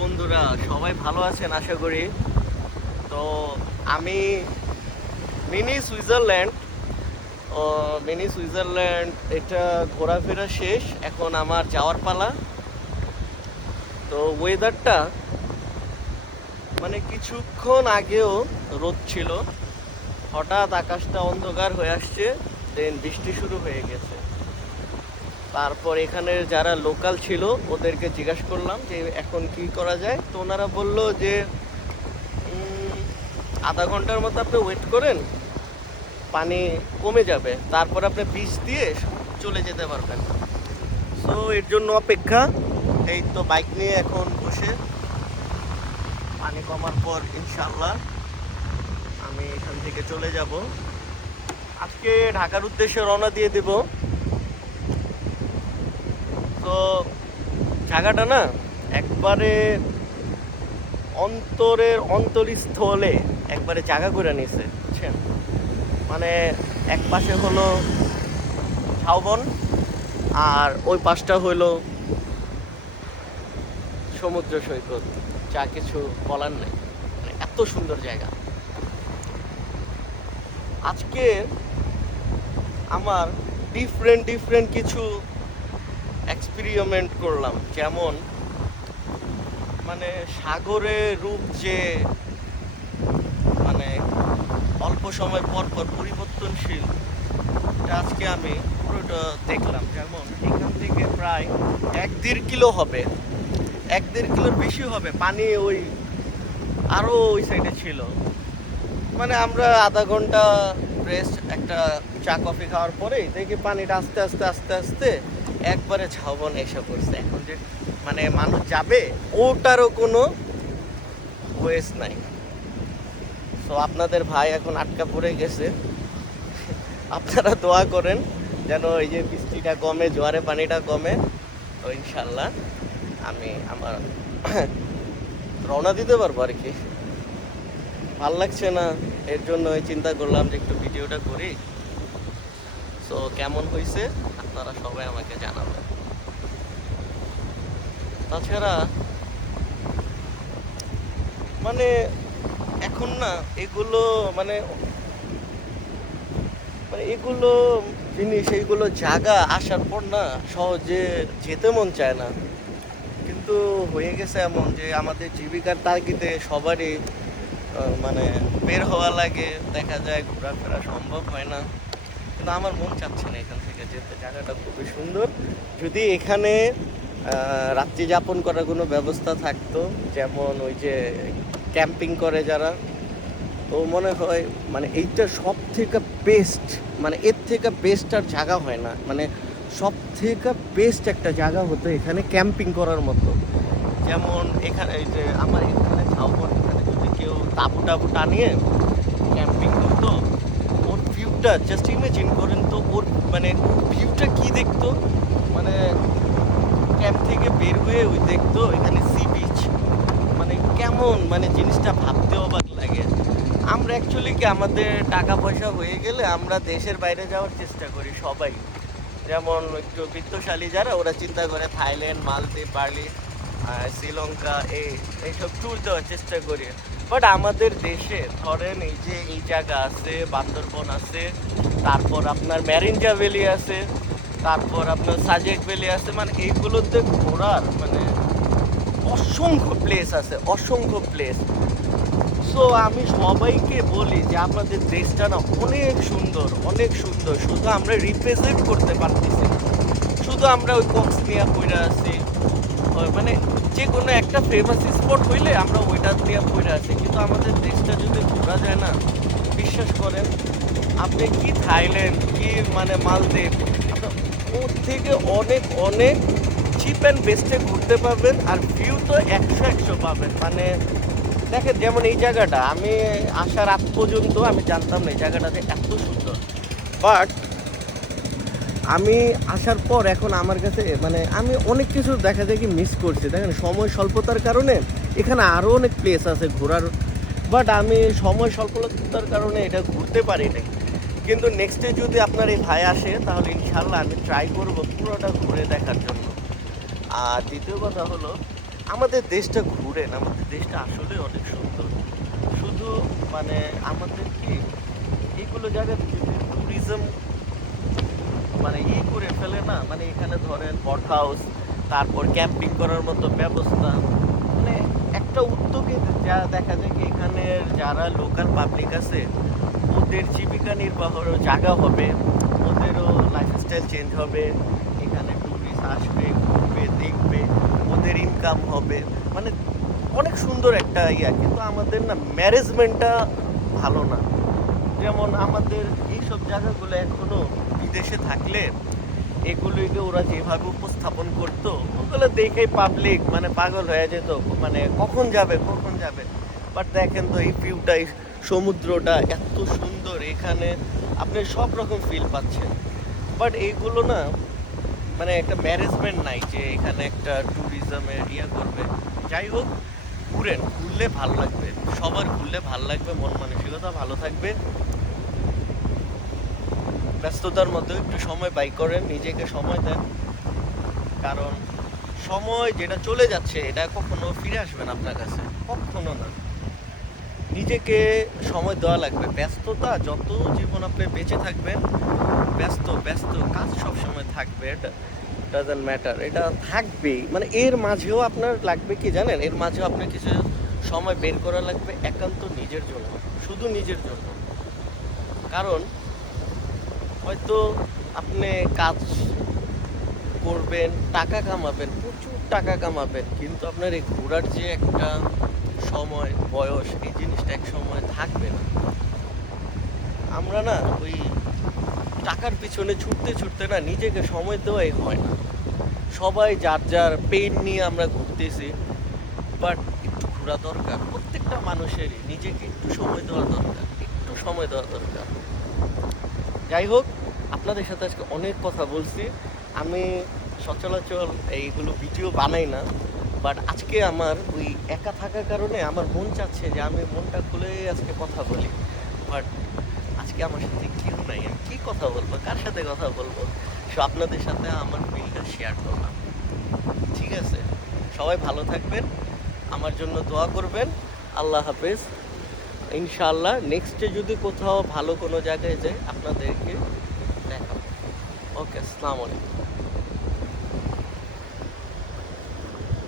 বন্ধুরা, সবাই ভালো আছেন আশা করি। তো আমি মিনি সুইজারল্যান্ড এটা ঘোরাফেরা শেষ, এখন আমার যাওয়ার পালা। তো ওয়েদারটা মানে কিছুক্ষণ আগেও রোদ ছিল, হঠাৎ আকাশটা অন্ধকার হয়ে আসছে, দেন বৃষ্টি শুরু হয়ে গেছে। তারপর এখানের যারা লোকাল ছিল ওদেরকে জিজ্ঞাসা করলাম যে এখন কি করা যায়। তো ওনারা বললো যে আধা ঘন্টার মতো আপনি ওয়েট করেন, পানি কমে যাবে, তারপর আপনি বীজ দিয়ে চলে যেতে পারবেন। সো এর জন্য অপেক্ষা। এই তো বাইক নিয়ে এখন বসে, পানি কমার পর ইনশাল্লাহ আমি এখান থেকে চলে যাব। আজকে ঢাকার উদ্দেশ্যে রওনা দিয়ে দেব। তো জায়গাটা না একবারে অন্তরস্থলে একবারে জায়গা করে নিছে, বুঝছেন? মানে এক পাশে হলো ঝাউবন, আর ওই পাশটা হলো সমুদ্র সৈকত। যা কিছু বলার নেই, মানে এত সুন্দর জায়গা। আজকে আমার ডিফারেন্ট কিছু এক্সপেরিমেন্ট করলাম, যেমন মানে সাগরের রূপ যে মানে অল্প সময় পর পর পরিবর্তনশীল, এটা আজকে আমি পুরোটা দেখলাম। যেমন এখান থেকে প্রায় 1-1.5 কিলো হবে, 1-1.5 কিলোর বেশি হবে পানি, ওই আরও ওই সাইডে ছিল। মানে আমরা আধা ঘন্টা রেস্ট, একটা চা কফি খাওয়ার পরেই দেখি পানিটা আস্তে আস্তে আস্তে আস্তে একবারে ঝাউবন এসে পড়ছে। এখন যে মানে মানুষ যাবে ওটারও কোনো ওয়েস নাই। তো আপনাদের ভাই এখন আটকা পড়ে গেছে। আপনারা দোয়া করেন যেন এই যে বৃষ্টিটা কমে, জোয়ারে পানিটা কমে। তো ইনশাল্লাহ আমি আমার রওনা দিতে পারবো আর কি। ভাল লাগছে না, এর জন্য চিন্তা করলাম যে একটু ভিডিওটা করি। সো কেমন হয়েছে আপনারা সবাই আমাকে জানাবেন। তাছাড়া মানে এখন না এগুলো মানে মানে এগুলো জিনিস, এইগুলো জায়গা আসার পর না সহজে যেতে মন চায় না। কিন্তু হয়ে গেছে এমন যে আমাদের জীবিকার তাগিদে সবারই মানে বের হওয়া লাগে, দেখা যায় ঘোরাফেরা সম্ভব হয় না। কিন্তু আমার মন চাচ্ছে না এখান থেকে যেতে। জায়গাটা খুবই সুন্দর। যদি এখানে রাত্রি যাপন করার কোনো ব্যবস্থা থাকতো, যেমন ওই যে ক্যাম্পিং করে যারা, তো মনে হয় মানে এইটা সব থেকে বেস্ট, মানে এর থেকে বেস্ট আর জায়গা হয় না। মানে সব থেকে বেস্ট একটা জায়গা হতো এখানে ক্যাম্পিং করার মতো। যেমন এখানে এই যে আমার এখানে ঝাউবন, এখানে যদি কেউ তাঁবু টাবু টানিয়ে ক্যাম্পিং করতো, ওর ভিউটা জাস্ট ইমেজিন করেন তো, ওর মানে ভিউটা কি দেখতো। মানে ক্যাম্প থেকে বের হয়ে ওই দেখতো এখানে সি বিচ, মানে কেমন মানে জিনিসটা ভাবতে অবাক লাগে। আমরা অ্যাকচুয়ালি কি আমাদের টাকা পয়সা হয়ে গেলে আমরা দেশের বাইরে যাওয়ার চেষ্টা করি সবাই। যেমন একটু বিত্তশালী যারা, ওরা চিন্তা করে থাইল্যান্ড, মালদ্বীপ, বার্লি, শ্রীলঙ্কা এইসব ট্যুর দেওয়ার চেষ্টা করি। বাট আমাদের দেশে ধরেন এই যে এই জায়গা আছে, বান্দরবন আছে, তারপর আপনার ম্যারিঞ্জা ভ্যালি আছে, তারপর আপনার সাজেক ভ্যালি আছে, মানে এইগুলোতে ঘোরার মানে অসংখ্য প্লেস আছে, অসংখ্য প্লেস। সো আমি সবাইকে বলি যে আপনাদের দেশটা না অনেক সুন্দর, অনেক সুন্দর, শুধু আমরা রিপ্রেজেন্ট করতে পারতেছি না। শুধু আমরা ওই কক্স নিয়ে পড়ে আছি, মানে যে কোনো একটা ফেমাস স্পট হইলে আমরা ওইটা নিয়ে পড়ে আছি। কিন্তু আমাদের দেশটা যদি ঘোরা যায় না, বিশ্বাস করেন আপনি কি থাইল্যান্ড, কি মানে মালদ্বীপ, আপনার ওর থেকে অনেক অনেক চিপ অ্যান্ড বেস্টে ঘুরতে পারবেন, আর ভিউ তো 100 পাবেন। মানে দেখেন, যেমন এই জায়গাটা আমি আসার আগ পর্যন্ত আমি জানতাম না এই জায়গাটাতে এত সুন্দর। বাট আমি আসার পর এখন আমার কাছে মানে আমি অনেক কিছু দেখা যায় কি মিস করছি। দেখেন সময় স্বল্পতার কারণে এখানে আরও অনেক প্লেস আছে ঘোরার, বাট আমি সময় স্বল্পতার কারণে এটা ঘুরতে পারি নাই। কিন্তু নেক্সটে যদি আপনার এই ভাই আসে তাহলে ইনশাল্লাহ আমি ট্রাই করবো পুরোটা ঘুরে দেখার জন্য। আর দ্বিতীয় কথা হলো আমাদের দেশটা ঘুরেন, আমাদের দেশটা আসলে অনেক সুন্দর। শুধু মানে আমাদের কি এইগুলো জায়গা ট্যুরিজম মানে করে ফেলে না, মানে এখানে ধরেন বট হাউস, তারপর ক্যাম্পিং করার মতো ব্যবস্থা, মানে একটা উদ্যোগে যা দেখা যায় কি এখানের যারা লোকাল পাবলিক আছে ওদের জীবিকা নির্বাহেরও জায়গা হবে, ওদেরও লাইফস্টাইল চেঞ্জ হবে, এখানে টুরিস্ট আসবে ঘুরবে দেখবে, ওদের ইনকাম হবে, মানে অনেক সুন্দর একটা ইয়া। কিন্তু আমাদের না ম্যানেজমেন্টটা ভালো না। যেমন আমাদের এইসব জায়গাগুলো এখনো বিদেশে থাকলে এগুলোকে ওরা যেভাবে উপস্থাপন করতো ওগুলো দেখেই পাবলিক মানে পাগল হয়ে যেত, মানে কখন যাবে কখন যাবে। বাট দেখেন তো এই ভিউটাই, সমুদ্রটা এত সুন্দর, এখানে আপনি সব রকম ফিল পাচ্ছেন। বাট এইগুলো না মানে একটা ম্যানেজমেন্ট নাই যে এখানে একটা ট্যুরিজমের ইয়া করবে। যাই হোক, ঘুরেন, ঘুরলে ভালো লাগবে, সবার ঘুরলে ভালো লাগবে, মন মানসিকতা ভালো থাকবে। ব্যস্ততার মধ্যে একটু সময় বাই করেন, নিজেকে সময় দেন, কারণ সময় যেটা চলে যাচ্ছে এটা কখনো ফিরে আসবে না আপনার কাছে, কখনো না। নিজেকে সময় দেওয়া লাগবে। ব্যস্ততা যত জীবন আপনি বেঁচে থাকবেন, ব্যস্ত ব্যস্ত কাজ সবসময় থাকবে, এটা ডাজন্ট ম্যাটার, এটা থাকবেই। মানে এর মাঝেও আপনার লাগবে কি জানেন, এর মাঝেও আপনার কিছু সময় বের করা লাগবে একান্ত নিজের জন্য, শুধু নিজের জন্য। কারণ হয়তো আপনি কাজ করবেন, টাকা কামাবেন, প্রচুর টাকা কামাবেন, কিন্তু আপনার এই ঘোরার যে একটা সময় বয়স, এই জিনিসটা এক সময় থাকবে না। আমরা না ওই টাকার পিছনে ছুটতে ছুটতে না নিজেকে সময় দেওয়াই হয় না। সবাই যার যার পেইন নিয়ে আমরা ঘুরতেছি, বাট একটু ঘোরা দরকার, প্রত্যেকটা মানুষেরই নিজেকে একটু সময় দেওয়া দরকার, একটু সময় দেওয়া দরকার। যাই হোক, আপনাদের সাথে আজকে অনেক কথা বলছি। আমি সচরাচর এইগুলো ভিডিও বানাই না, বাট আজকে আমার ওই একা থাকার কারণে আমার মন চাচ্ছে যে আমি মনটা খুলে আজকে কথা বলি। বাট আজকে আমার সাথে কেউ নাই, আমি কী কথা বলবো, কার সাথে কথা বলবো? সো আপনাদের সাথে আমার ফিলটা শেয়ার করলাম। ঠিক আছে, সবাই ভালো থাকবেন, আমার জন্য দোয়া করবেন। আল্লাহ হাফেজ। ইনশাআল্লাহ নেক্সটে যদি কোথাও ভালো কোনো জায়গায় যাই আপনাদেরকে দেখাবো। ওকে, আসসালামু আলাইকুম।